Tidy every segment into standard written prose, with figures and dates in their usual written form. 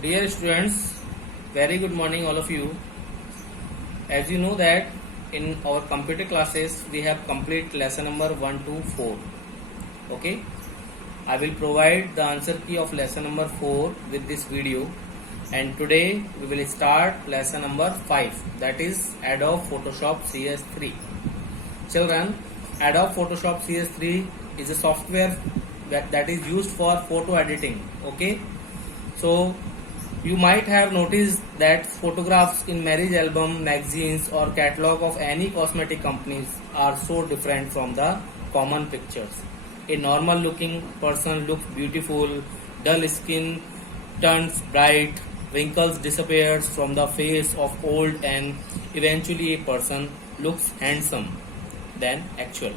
Dear students, very good morning all of you. As you know that in our computer classes we have complete lesson number 1 to 4. Okay, I will provide the answer key of lesson number 4 with this video, and today we will start lesson number 5, that is Adobe Photoshop CS3. Children, Adobe Photoshop CS3 is a software that is used for photo editing. Okay, so you might have noticed that photographs in marriage album, magazines or catalog of any cosmetic companies are so different from the common pictures. A normal looking person looks beautiful, dull skin turns bright, wrinkles disappears from the face of old, and eventually a person looks handsome than actual.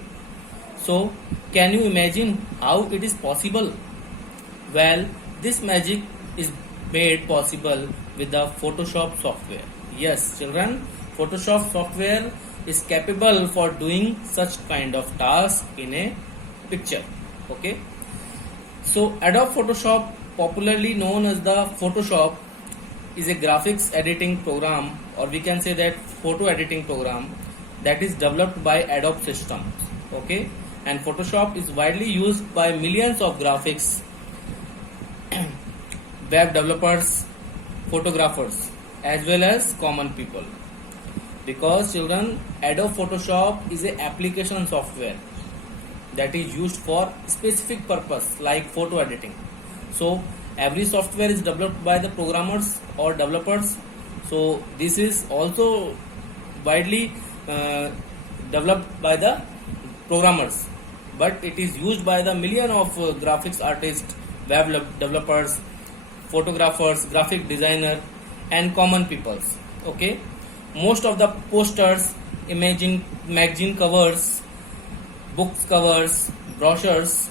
So can you imagine how it is possible? Well, this magic is made possible with the Photoshop software. Yes, children, Photoshop software is capable for doing such kind of task in a picture. Okay, so Adobe Photoshop, popularly known as the Photoshop, is a graphics editing program, or we can say that photo editing program, that is developed by Adobe Systems. Okay, and Photoshop is widely used by millions of graphics web developers, photographers, as well as common people. Because children, Adobe Photoshop is a application software that is used for specific purpose like photo editing. So every software is developed by the programmers or developers. So this is also widely developed by the programmers, but it is used by the million of graphics artists, web developers, photographers, graphic designer, and common peoples. Okay, most of the posters, magazine covers, books covers, brochures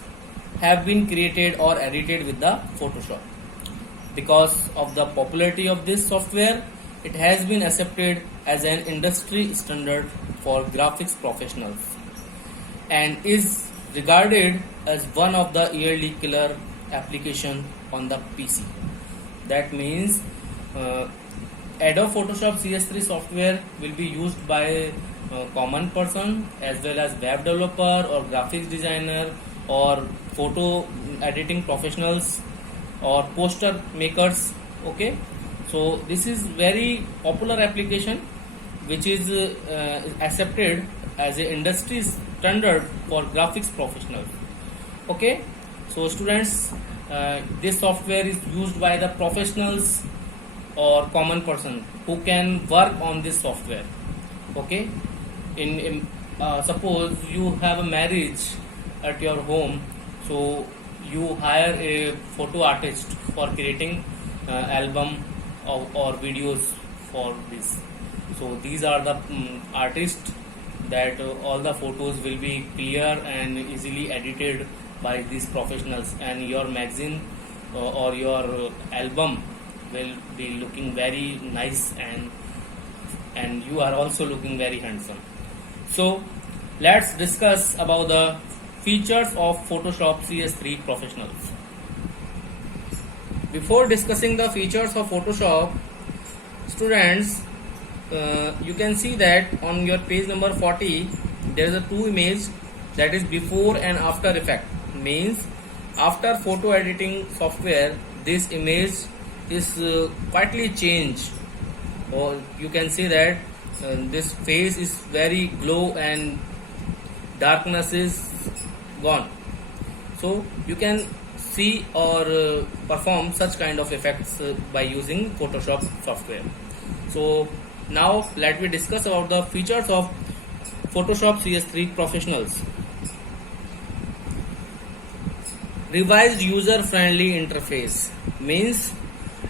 have been created or edited with the Photoshop. Because of the popularity of this software, it has been accepted as an industry standard for graphics professionals and is regarded as one of the yearly killer application on the PC. That means Adobe Photoshop CS3 software will be used by a common person as well as web developer or graphics designer or photo editing professionals or poster makers. Okay, so this is very popular application which is accepted as a industry standard for graphics professionals. Okay, so students, this software is used by the professionals or common person who can work on this software. Okay, in suppose you have a marriage at your home, so you hire a photo artist for creating album or videos for this. So these are the artists that all the photos will be clear and easily edited by these professionals, and your magazine or your album will be looking very nice, and you are also looking very handsome. So let's discuss about the features of Photoshop CS3 Professionals. Before discussing the features of Photoshop, students, you can see that on your page number 40 there is a two image, that is before and after effect. Means after photo editing software, this image is quietly changed, or you can see that this face is very glow and darkness is gone. So you can see or perform such kind of effects by using Photoshop software. So now let me discuss about the features of Photoshop CS3 Professionals. Revised user-friendly interface means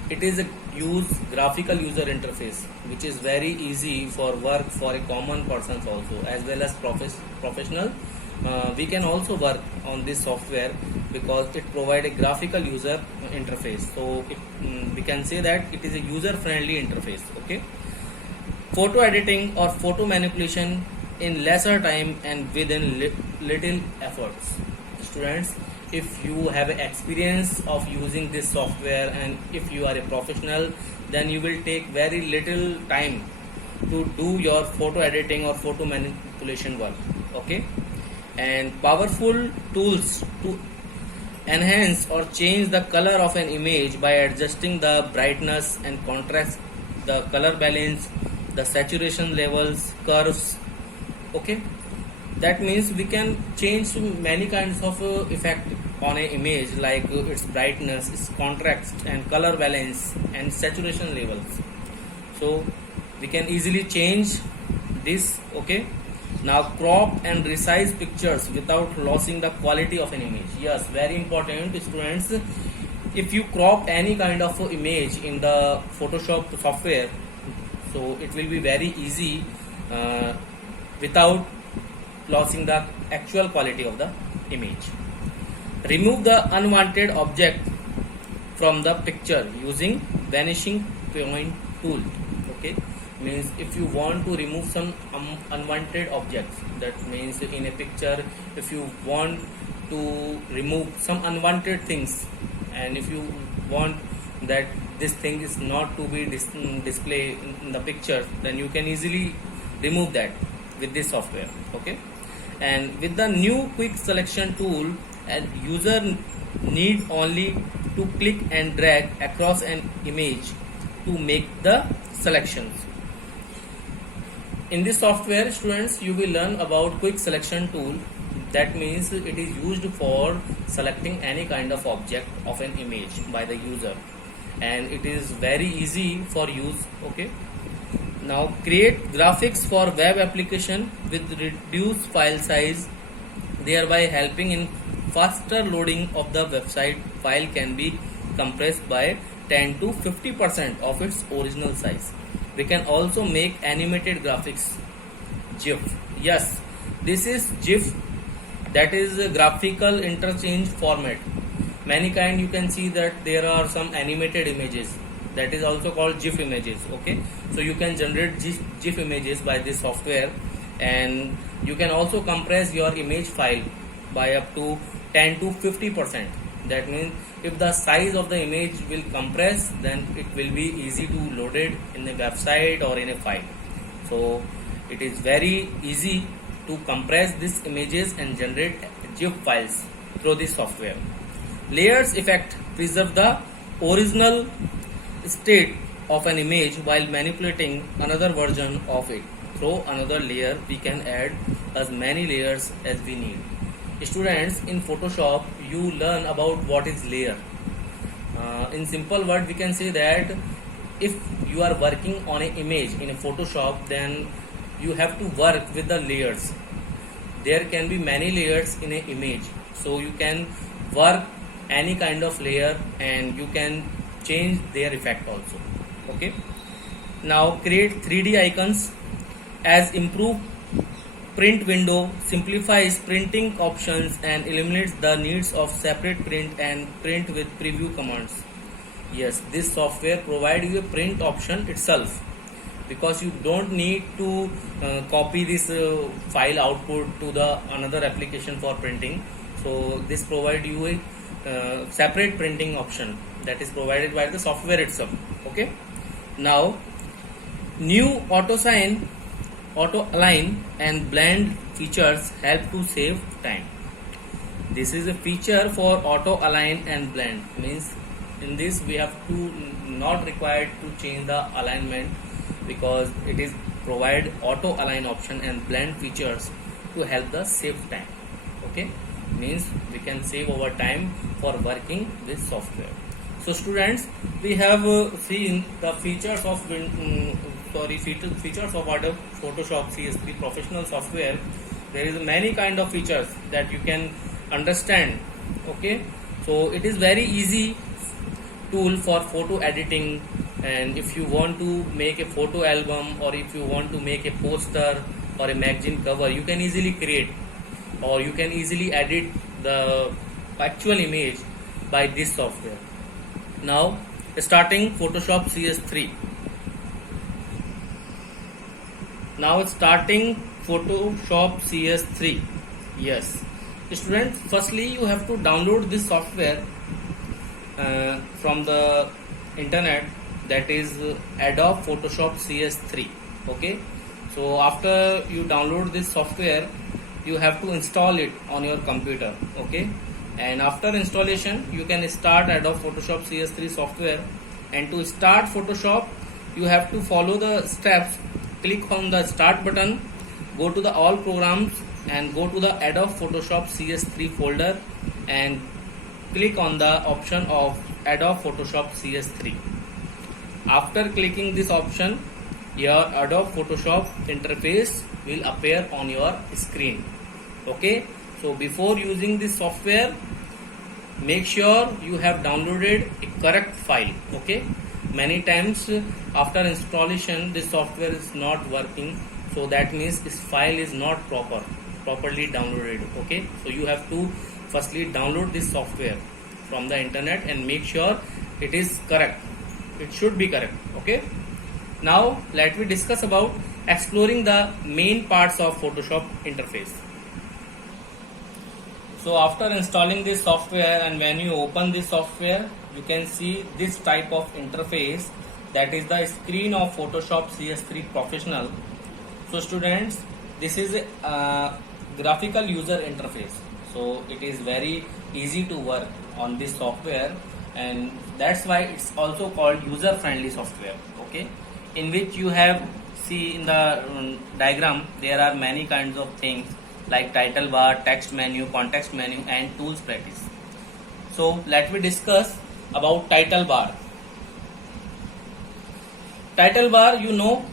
it is a graphical user interface which is very easy for work for a common persons also as well as professional. We can also work on this software because it provides a graphical user interface. So we can say that it is a user-friendly interface. Okay, photo editing or photo manipulation in lesser time and within little efforts. Students, if you have experience of using this software and if you are a professional, then you will take very little time to do your photo editing or photo manipulation work. Okay, and powerful tools to enhance or change the color of an image by adjusting the brightness and contrast, the color balance, the saturation levels, curves. Okay, that means we can change many kinds of effect on an image, like its brightness, its contrast and color balance and saturation levels. So we can easily change this. Okay, now crop and resize pictures without losing the quality of an image. Yes, very important, students. If you crop any kind of image in the Photoshop software, so it will be very easy without losing the actual quality of the image. Remove the unwanted object from the picture using vanishing point tool. Okay, means if you want to remove some unwanted objects, that means in a picture if you want to remove some unwanted things, and if you want that this thing is not to be displayed in the picture, then you can easily remove that with this software. Okay, and with the new quick selection tool, an user need only to click and drag across an image to make the selections. In this software, students, you will learn about quick selection tool. That means it is used for selecting any kind of object of an image by the user, and it is very easy for use. Okay, now create graphics for web application with reduced file size, thereby helping in faster loading of the website. File can be compressed by 10 to 50% of its original size. We can also make animated graphics, GIF. Yes, this is GIF, that is a graphical interchange format. Many kind, you can see that there are some animated images, that is also called GIF images. Okay, so you can generate GIF images by this software, and you can also compress your image file by up to 10 to 50%. That means if the size of the image will compress, then it will be easy to load it in a website or in a file. So it is very easy to compress these images and generate GIF files through this software. Layers effect preserve the original state of an image while manipulating another version of it. Through another layer, we can add as many layers as we need. Students, in Photoshop, you learn about what is layer. In simple word, we can say that if you are working on an image in a Photoshop, then you have to work with the layers. There can be many layers in an image, so you can work any kind of layer and you can change their effect also. Okay, now create 3D icons as improve print window, simplifies printing options and eliminates the needs of separate print and print with preview commands. Yes, this software provides you a print option itself, because you don't need to copy this file output to the another application for printing. So this provides you a separate printing option that is provided by the software itself. Okay, now new auto align and blend features help to save time. This is a feature for auto align and blend, means in this we have to not required to change the alignment, because it is provide auto align option and blend features to help the save time. Okay, means we can save our time for working with software. So students, we have seen the features of features of Adobe Photoshop CS3 professional software. There is many kind of features that you can understand. Okay, so it is very easy tool for photo editing, and if you want to make a photo album or if you want to make a poster or a magazine cover, you can easily create, or you can easily edit the actual image by this software. Now starting Photoshop CS3. Now starting Photoshop CS3. Yes, Students, firstly you have to download this software from the internet, that is Adobe Photoshop CS3. Okay, so after you download this software, you have to install it on your computer. Okay, and after installation you can start Adobe Photoshop CS3 software. And to start Photoshop, you have to follow the steps. Click on the start button, go to the all programs and go to the Adobe Photoshop CS3 folder and click on the option of Adobe Photoshop CS3. After clicking this option, your Adobe Photoshop interface will appear on your screen. Okay, so before using this software, make sure you have downloaded a correct file. Okay, many times after installation this software is not working, so that means this file is not properly downloaded. Okay, so you have to firstly download this software from the internet and make sure it is correct. It should be correct. Okay, now let me discuss about exploring the main parts of Photoshop interface. So after installing this software, and when you open this software, you can see this type of interface, that is the screen of Photoshop CS3 Professional. So students, this is a graphical user interface, so it is very easy to work on this software, and that's why it's also called user friendly software. Okay, in which you have see in the diagram there are many kinds of things like title bar, text menu, context menu and tools practice. So let me discuss about title bar. Title bar, you know,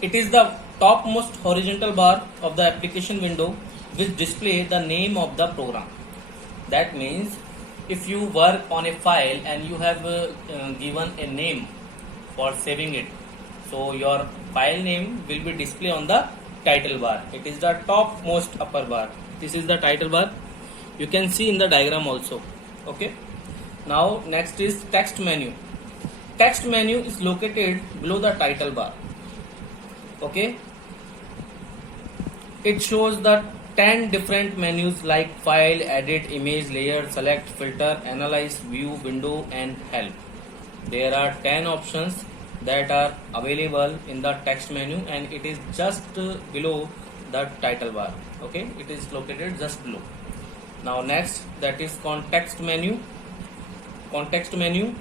it is the topmost horizontal bar of the application window which display the name of the program. That means if you work on a file and you have given a name for saving it, so your file name will be displayed on the title bar. It is the topmost upper bar. This is the title bar. You can see in the diagram also. Okay. Now next is text menu. Text menu is located below the title bar. Okay. It shows the 10 different menus like file, edit, image, layer, select, filter, analyze, view, window and help. There are 10 options that are available in the text menu, and it is just below the title bar. Okay, it is located just below. Now next, that is context menu. Context menu,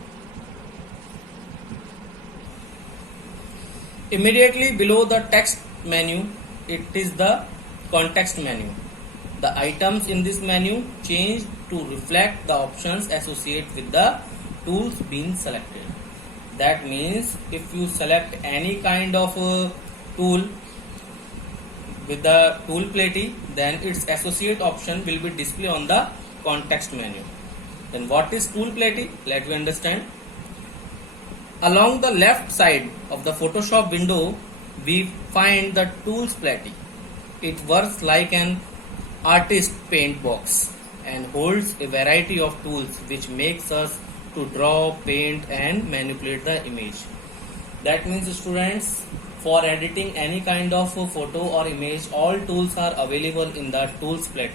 immediately below the text menu, it is the context menu. The items in this menu change to reflect the options associated with the tools being selected. That means if you select any kind of tool with the tool plate, then its associate option will be displayed on the context menu. Then what is tool plate? Let me understand. Along the left side of the Photoshop window, we find the tools plate. It works like an artist paint box and holds a variety of tools which makes us to draw, paint and manipulate the image. That means students, for editing any kind of photo or image, all tools are available in the tools plate.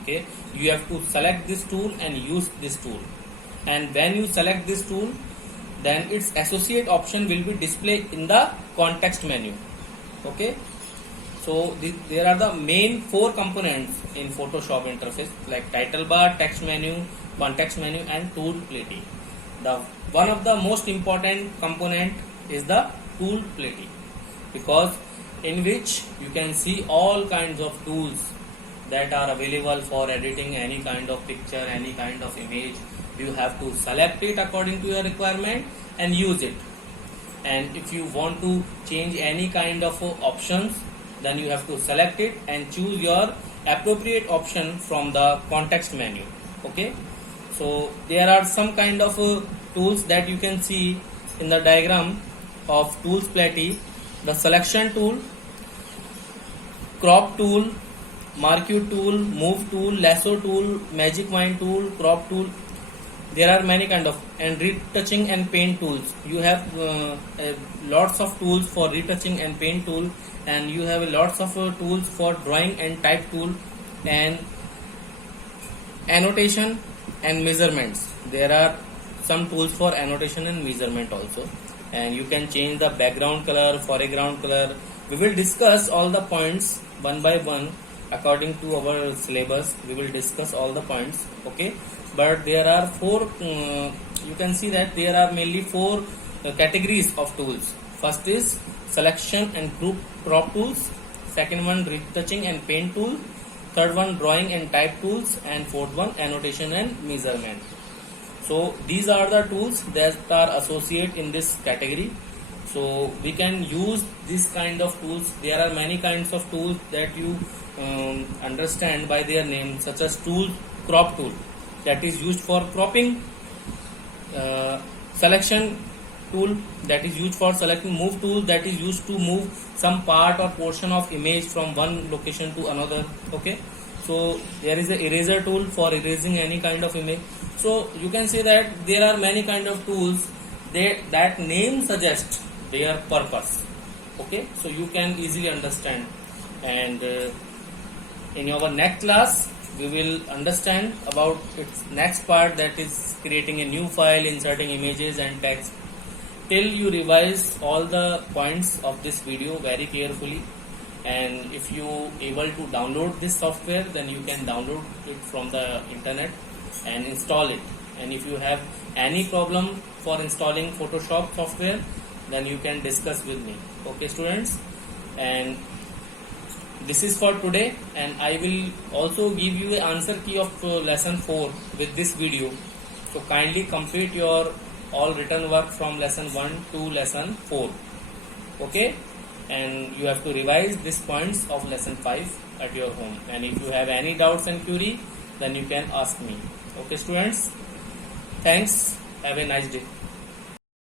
Okay, you have to select this tool and use this tool, and when you select this tool, then its associate option will be displayed in the context menu. Okay, so there are the main 4 components in Photoshop interface like title bar, text menu, context menu and tool plate. The one of the most important component is the tool plate, because in which you can see all kinds of tools that are available for editing any kind of picture, any kind of image. You have to select it according to your requirement and use it. And if you want to change any kind of options, then you have to select it and choose your appropriate option from the context menu. Okay, so there are some kind of tools that you can see in the diagram of tools plate. The selection tool, crop tool, marquee tool, move tool, lasso tool, magic wand tool, crop tool. There are many kind of, and retouching and paint tools. You have lots of tools for retouching and paint tool, and you have lots of tools for drawing and type tool, and Annotation and measurements. There are some tools for annotation and measurement also, and you can change the background color, foreground color. We will discuss all the points one by one according to our syllabus. We will discuss all the points, okay? But there are four, you can see that there are mainly four categories of tools. First is selection and group crop tools. Second one, retouching and paint tool. Third one, drawing and type tools. And fourth one, annotation and measurement. So these are the tools that are associated in this category. So we can use this kind of tools. There are many kinds of tools that you understand by their name, such as crop tool, that is used for cropping. Selection tool, that is used for selecting. Move tool, that is used to move some part or portion of image from one location to another, okay? So there is a eraser tool for erasing any kind of image. So you can say that there are many kind of tools that name suggests their purpose, okay? So you can easily understand. And in our next class we will understand about its next part, that is creating a new file, inserting images and text. Till you revise all the points of this video very carefully, and if you able to download this software, then you can download it from the internet and install it. And if you have any problem for installing Photoshop software, then you can discuss with me, okay students? And this is for today, and I will also give you an answer key of lesson 4 with this video. So kindly complete your all written work from lesson 1 to lesson 4, okay? And you have to revise these points of lesson 5 at your home. And if you have any doubts and query, then you can ask me, okay students? Thanks, have a nice day.